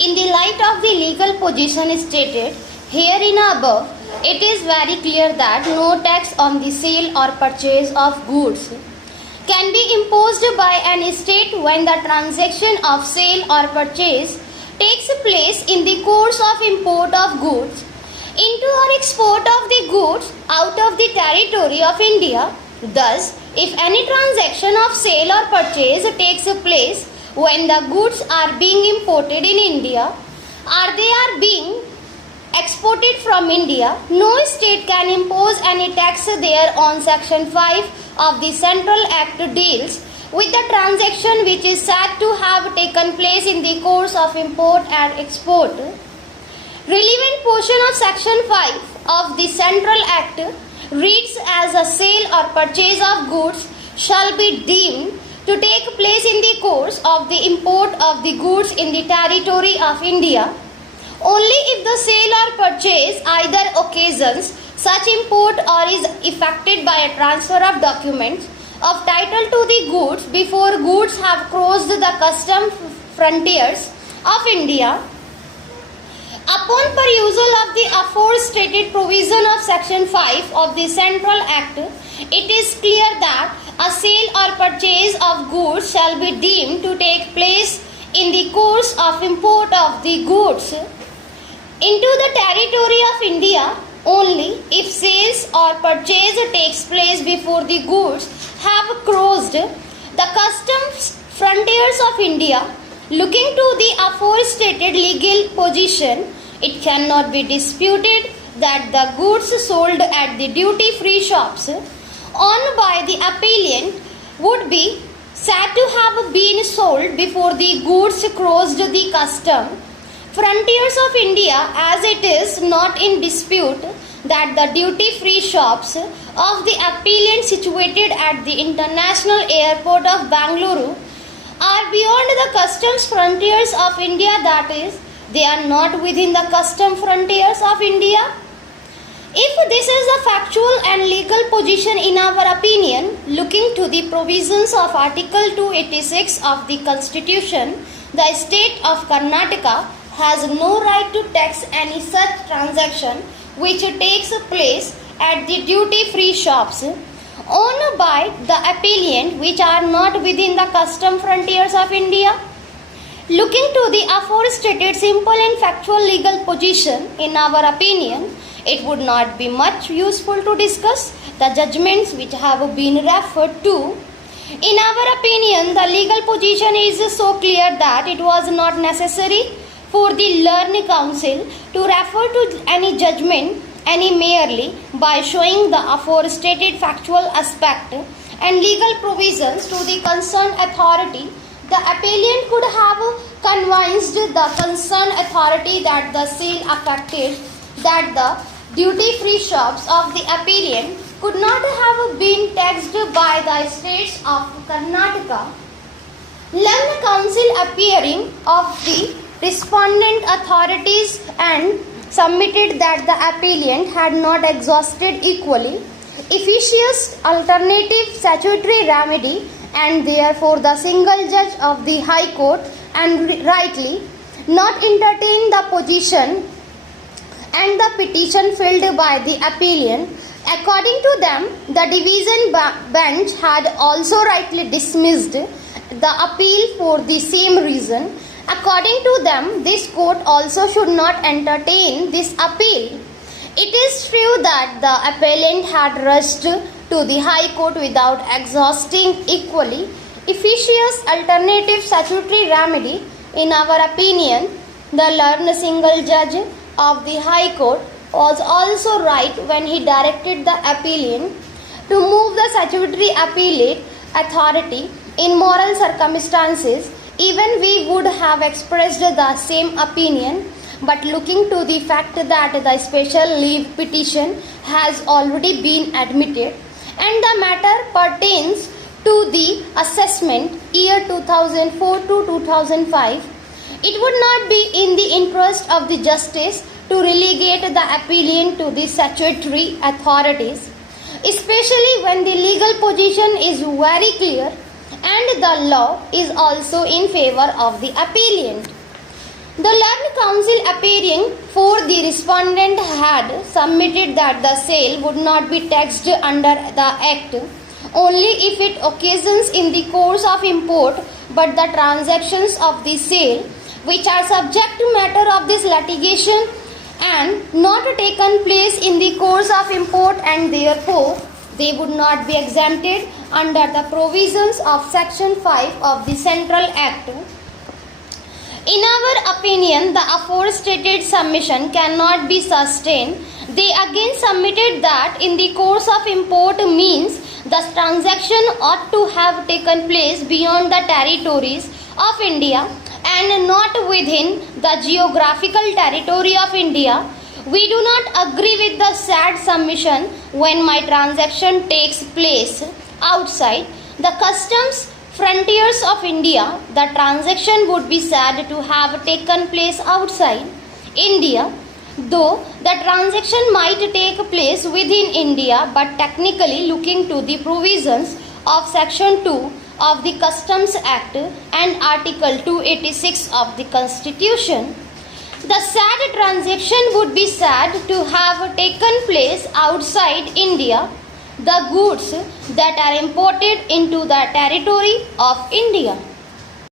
In the light of the legal position stated herein above, it is very clear that no tax on the sale or purchase of goods can be imposed by an state when the transaction of sale or purchase takes place in the course of import of goods into or export of the goods out of the territory of India. Thus, if any transaction of sale or purchase takes place when the goods are being imported in India or they are being exported from India, no state can impose any tax there on Section 5 of the Central Act deals with the transaction which is said to have taken place in the course of import and export. Relevant portion of Section 5 of the Central Act reads as a sale or purchase of goods shall be deemed to take place in the course of the import of the goods in the territory of India only if the sale or purchase either occasions such import or is effected by a transfer of documents of title to the goods before goods have crossed the custom frontiers of India. Upon perusal of the aforestated provision of Section 5 of the Central Act, it is clear that a sale or purchase of goods shall be deemed to take place in the course of import of the goods into the territory of India only if sales or purchase takes place before the goods have crossed the customs frontiers of India. Looking to the aforestated legal position, it cannot be disputed that the goods sold at the duty-free shops owned by the appellant would be said to have been sold before the goods crossed the custom frontiers of India, as it is not in dispute that the duty-free shops of the appellant situated at the international airport of Bangalore are beyond the customs frontiers of India, that is, they are not within the custom frontiers of India. If this is the factual and legal position in our opinion, looking to the provisions of Article 286 of the Constitution, the state of Karnataka has no right to tax any such transaction which takes place at the duty-free shops owned by the appellant which are not within the custom frontiers of India. Looking to the aforestated simple and factual legal position, in our opinion, it would not be much useful to discuss the judgments which have been referred to. In our opinion, the legal position is so clear that it was not necessary for the learned counsel to refer to any judgment any merely by showing the aforestated factual aspect and legal provisions to the concerned authority. The appellant could have convinced the concerned authority that the sale affected that the duty-free shops of the appellant could not have been taxed by the states of Karnataka. Learned counsel appearing of the respondent authorities and submitted that the appellant had not exhausted equally efficacious alternative statutory remedy and therefore the single judge of the High Court and rightly not entertained the position and the petition filed by the appellant. According to them, the division bench had also rightly dismissed the appeal for the same reason. According to them, this court also should not entertain this appeal. It is true that the appellant had rushed to the High Court without exhausting equally efficacious alternative statutory remedy. In our opinion, the learned single judge of the High Court was also right when he directed the appellant to move the statutory appellate authority in moral circumstances. Even we would have expressed the same opinion, but looking to the fact that the special leave petition has already been admitted and the matter pertains to the assessment year 2004 to 2005, it would not be in the interest of the justice to relegate the appellant to the statutory authorities, especially when the legal position is very clear and the law is also in favor of the appellant. The learned counsel appearing for the respondent had submitted that the sale would not be taxed under the Act only if it occasions in the course of import, but the transactions of the sale which are subject to matter of this litigation and not taken place in the course of import, and therefore they would not be exempted under the provisions of section 5 of the Central Act. In our opinion, the aforestated submission cannot be sustained. They again submitted that in the course of import means the transaction ought to have taken place beyond the territories of India and not within the geographical territory of India. We do not agree with the said submission when my transaction takes place outside the customs frontiers of India. The transaction would be said to have taken place outside India, though the transaction might take place within India, but technically looking to the provisions of section 2 of the Customs Act and Article 286 of the Constitution, the said transaction would be said to have taken place outside India, the goods that are imported into the territory of India.